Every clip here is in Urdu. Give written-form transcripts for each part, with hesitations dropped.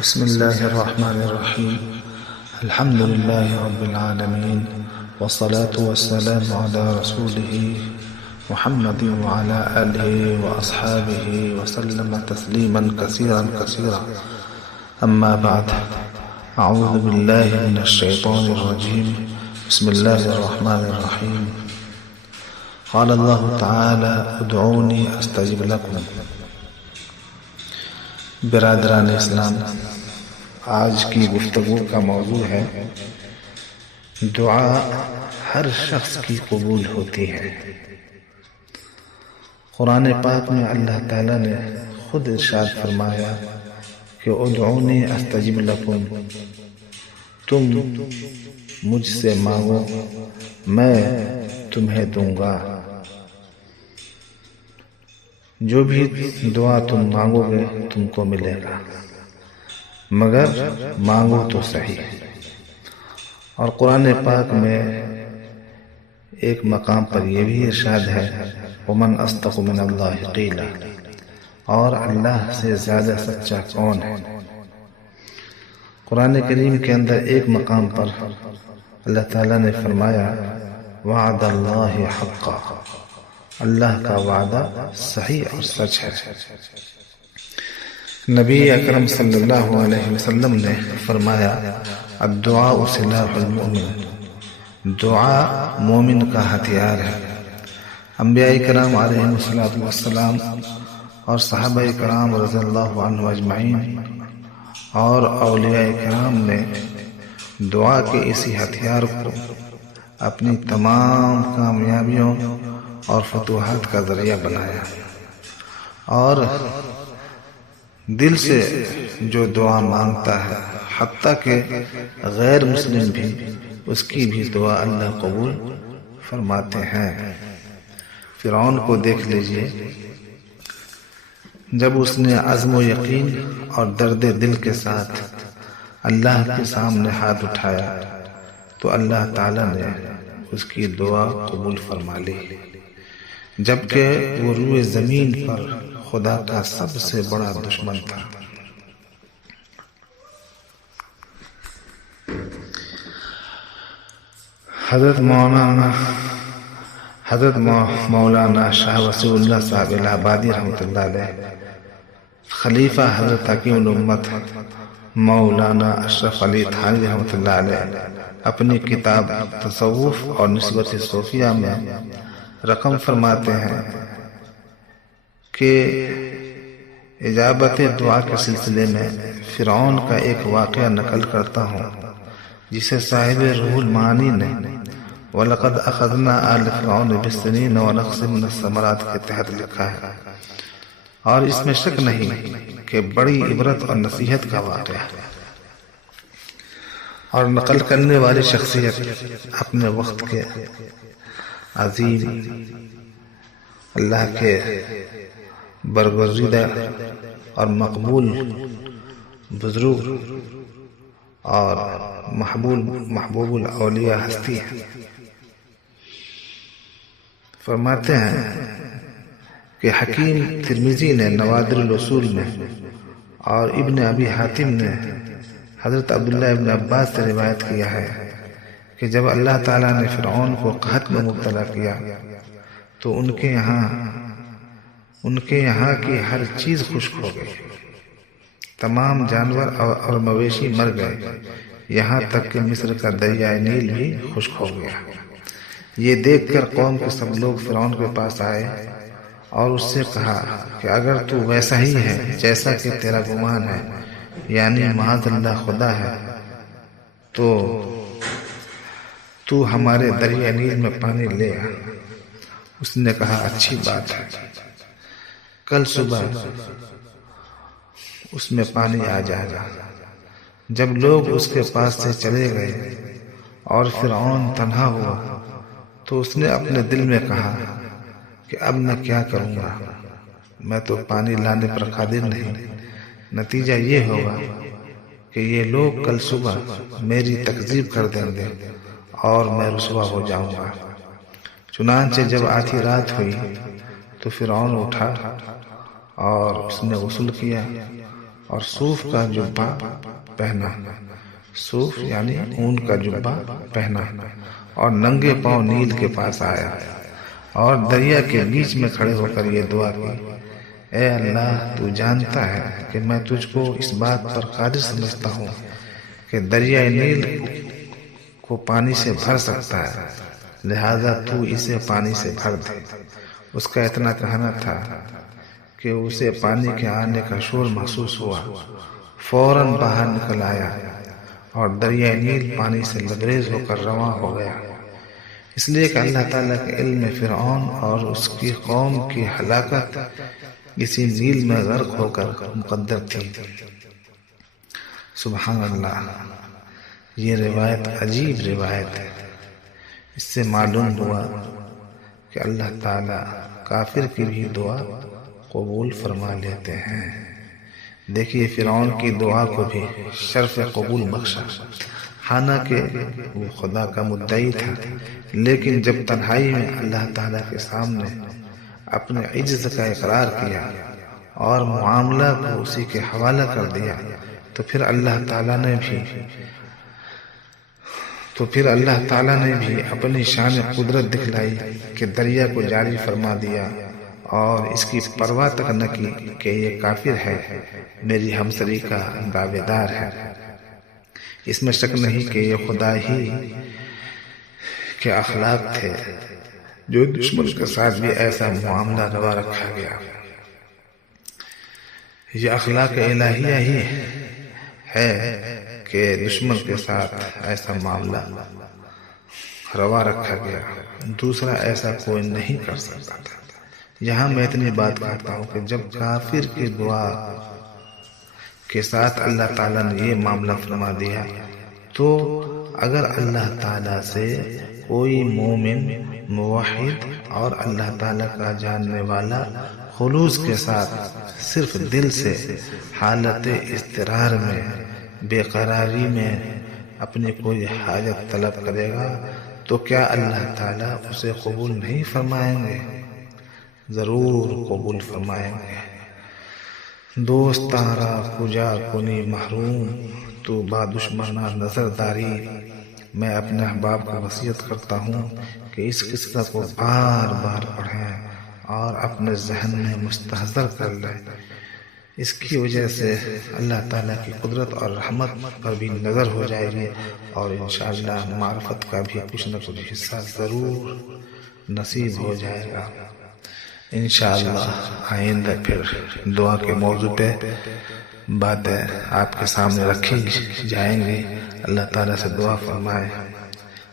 بسم الله الرحمن الرحيم. الحمد لله رب العالمين، والصلاة والسلام على رسوله محمد وعلى آله وأصحابه وسلم تسليما كثيرا كثيرا. أما بعد، أعوذ بالله من الشيطان الرجيم. بسم الله الرحمن الرحيم. قال الله تعالى: ادعوني استجب لكم. برادران اسلام، آج کی گفتگو کا موضوع ہے دعا ہر شخص کی قبول ہوتی ہے۔ قرآن پاک میں اللہ تعالیٰ نے خود ارشاد فرمایا کہ ادعونی استجب لکم، تم مجھ سے مانگو میں تمہیں دوں گا۔ جو بھی دعا تم مانگو گے تم کو ملے گا، مگر مانگو تو صحیح۔ اور قرآن پاک میں ایک مقام پر یہ بھی ارشاد ہے: وَمَنْ أَصْدَقُ مِنَ اللَّهِ قِيلًا، اور اللہ سے زیادہ سچا کون ہے۔ قرآن کریم کے اندر ایک مقام پر اللہ تعالیٰ نے فرمایا: وَعْدَ اللَّهِ حَقًّا، اللہ کا وعدہ صحیح اور سچ ہے۔ نبی اکرم صلی اللہ علیہ وسلم نے فرمایا: الدعاء سلاح المؤمن، دعا مومن کا ہتھیار ہے۔ انبیاء کرام علیہ السلام اور صحابہ کرام رضی اللہ عنہ اجمعین اور اولیاء کرام نے دعا کے اسی ہتھیار کو اپنی تمام کامیابیوں اور فتوحات کا ذریعہ بنایا، اور دل سے جو دعا مانگتا ہے حتیٰ کہ غیر مسلم بھی اس کی بھی دعا اللہ قبول فرماتے ہیں۔ فرعون کو دیکھ لیجئے، جب اس نے عزم و یقین اور درد دل کے ساتھ اللہ کے سامنے ہاتھ اٹھایا تو اللہ تعالی نے اس کی دعا قبول فرما لی، جبکہ وہ روئے زمین پر خدا کا سب سے بڑا دشمن تھا۔ حضرت مولانا شاہ وسیع اللہ صاحب الہ آبادی رحمۃ اللہ علیہ، خلیفہ حضرت حکیم الامت مولانا اشرف علی تھانوی رحمۃ اللہ علیہ، اپنی کتاب تصوف اور نسبت صوفیہ میں رقم فرماتے ہیں کہ اجابت دعا کے سلسلے میں فرعون کا ایک واقعہ نقل کرتا ہوں، جسے صاحب روح المعانی نے وَلَقَدْ أَخَذْنَا آلَ فِرْعَوْنَ بِالسِّنِينَ وَنَقْصٍ مِّنَ الثَّمَرَاتِ کے تحت لکھا ہے، اور اس میں شک نہیں کہ بڑی عبرت اور نصیحت کا واقعہ ہے۔ اور نقل کرنے والی شخصیت اپنے وقت کے عظیم اللہ کے برگزیدہ اور مقبول بزرگ اور محبوب الاولیاء ہستی ہے۔ فرماتے ہیں کہ حکیم ترمذی نے نوادر الاصول میں اور ابن ابی حاتم نے حضرت عبداللہ ابن عباس سے روایت کیا ہے کہ جب اللہ تعالیٰ نے فرعون کو قحط میں مبتلا کیا تو ان کے یہاں کی ہر چیز خشک ہو گئی، تمام جانور اور مویشی مر گئے، یہاں تک کہ مصر کا دریائے نیل بھی خشک ہو گیا۔ یہ دیکھ کر قوم کے سب لوگ فرعون کے پاس آئے اور اس سے کہا کہ اگر تو ویسا ہی ہے جیسا کہ تیرا گمان ہے، یعنی معاذ اللہ خدا ہے، تو ہمارے دریا نیل میں پانی لے آ۔ اس نے کہا اچھی بات ہے، کل صبح اس میں پانی آ جائے گا۔ جب لوگ اس کے پاس سے چلے گئے اور فرعون تنہا ہوا تو اس نے اپنے دل میں کہا کہ اب میں کیا کروں گا، میں تو پانی لانے پر قادر نہیں، نتیجہ یہ ہوگا کہ یہ لوگ کل صبح میری تکذیب کر دیں گے اور میں رسوا ہو جاؤں گا۔ چنانچہ جب آدھی رات ہوئی تو فرعون اٹھا اور اس نے غسل کیا اور صوف کا جبہ پہنا، صوف یعنی اون کا جبہ پہنا، اور ننگے پاؤں نیل کے پاس آیا اور دریا کے بیچ میں کھڑے ہو کر یہ دعا کی، اے اللہ، تو جانتا ہے کہ میں تجھ کو اس بات پر قادر سمجھتا ہوں کہ دریائے نیل کو پانی سے بھر سکتا ہے، لہذا تو اسے پانی سے بھر دے۔ اس کا اتنا کہنا تھا کہ اسے پانی کے آنے کا شور محسوس ہوا، فوراً باہر نکل آیا اور دریائے نیل پانی سے لبریز ہو کر رواں ہو گیا، اس لیے کہ اللہ تعالیٰ کے علم میں فرعون اور اس کی قوم کی ہلاکت اسی نیل میں غرق ہو کر مقدر تھی۔ سبحان اللہ، یہ روایت عجیب روایت ہے۔ اس سے معلوم ہوا کہ اللہ تعالیٰ کافر کی بھی دعا قبول فرما لیتے ہیں۔ دیکھیے فرعون کی دعا کو بھی شرف قبول بخشا، حالانکہ وہ خدا کا مدعی تھا، لیکن جب تنہائی میں اللہ تعالیٰ کے سامنے اپنے عجز کا اقرار کیا اور معاملہ کو اسی کے حوالہ کر دیا، تو پھر اللہ تعالیٰ نے بھی اپنی شان قدرت دکھلائی کہ دریا کو جاری فرما دیا اور اس کی پرواہ تک نہ کی کہ یہ کافر ہے، میری ہمسری کا دعوے دار ہے۔ اس میں شک نہیں کہ یہ خدا ہی کے اخلاق تھے جو دشمن کے ساتھ بھی ایسا معاملہ روا رکھا گیا۔ یہ اخلاق الہیہ ہی ہے کہ دشمن کے ساتھ ایسا معاملہ روا رکھا گیا، دوسرا ایسا کوئی نہیں کر سکتا تھا۔ یہاں میں اتنی بات کہتا ہوں کہ جب کافر کی دعا کے ساتھ اللہ تعالیٰ نے یہ معاملہ فرما دیا، تو اگر اللہ تعالیٰ سے کوئی مومن، موحد اور اللہ تعالیٰ کا جاننے والا خلوص کے ساتھ صرف دل سے حالت اضطرار میں، بے قراری میں اپنی کوئی حاجت طلب کرے گا تو کیا اللہ تعالیٰ اسے قبول نہیں فرمائیں گے؟ ضرور قبول فرمائیں گے۔ دوست تارا کجا کنی محروم، تو با دشمنہ نظر داری۔ میں اپنے احباب کو وصیت کرتا ہوں کہ اس قصہ کو بار بار پڑھیں اور اپنے ذہن میں مستحضر کر لیں۔ اس کی وجہ سے اللہ تعالیٰ کی قدرت اور رحمت پر بھی نظر ہو جائے گی، اور انشاءاللہ معرفت کا بھی کچھ نہ کچھ حصہ ضرور نصیب ہو جائے گا۔ انشاءاللہ آئندہ پھر دعا کے موضوع پہ باتیں آپ کے سامنے رکھی جائیں گی۔ اللہ تعالیٰ سے دعا فرمائے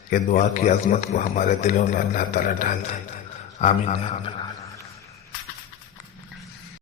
کہ دعا کی عظمت کو ہمارے دلوں میں اللہ تعالیٰ ڈال دے۔ آمین۔